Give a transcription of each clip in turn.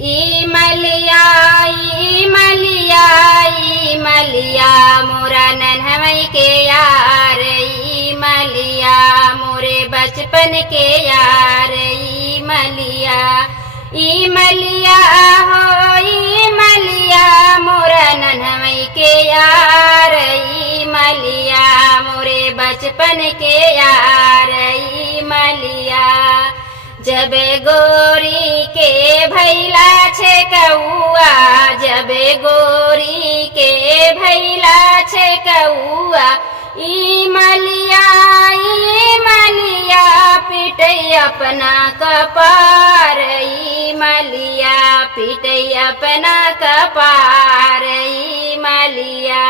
ई मलिया मोरा नन्हवई के यार, ई मलिया मोरे बचपन के यार, ई मलिया हो, ई मलिया मोरा नन्हवई के यार, ई मलिया मोरे बचपन के यार, ई मलिया। जब गोरी के भैला छे कौआ, जब गोरी के भैला छे कौआ, ई मलिया पिटै अपना कपार, ई मलिया पिटै अपना कपार, ई मलिया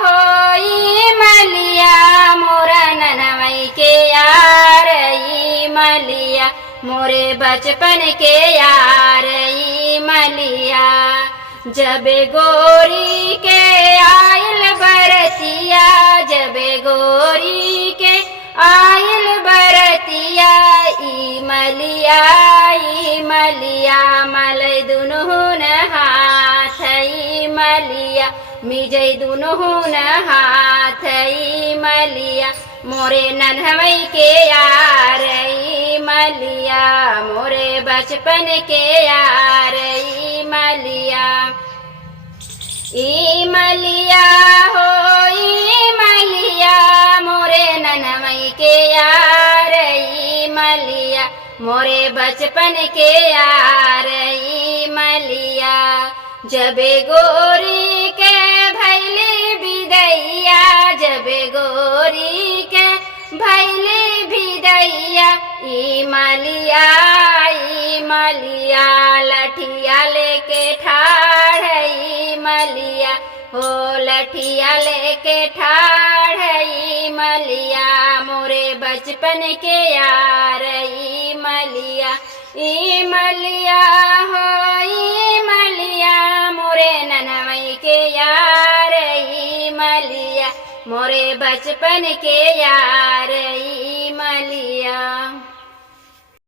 हो, ई मलिया मोरा नन्हवई के यार, ई मलिया मोरे बचपन के यार, ई मलिया। जब गोरी के आयल बरतिया, जब गोरी के आयल बरतिया, ई मलिया मलै दुनहुन हाथ, ई मलिया मिजै दुनहुन हाथ, ई मलिया मोरे नन्हवई के यार, ई मलिया मोरे बचपन के यार, ई मलिया हो, ई मलिया मोरे नन्हवई के यार, ई मलिया मोरे बचपन के यार, ई मलिया। जब गोरी के भैली बिदैया, जब गोरी के भैली बिदैया, ई मलिया लठिया लेके ठाड़, ई मलिया हो, लठिया लेके ठाड़, ई मलिया मोरे बचपन के यार, ई मलिया हो, ई मलिया मोरे नन्हवई के यार, ई मलिया मोरे बचपन के यार, ई मलिया।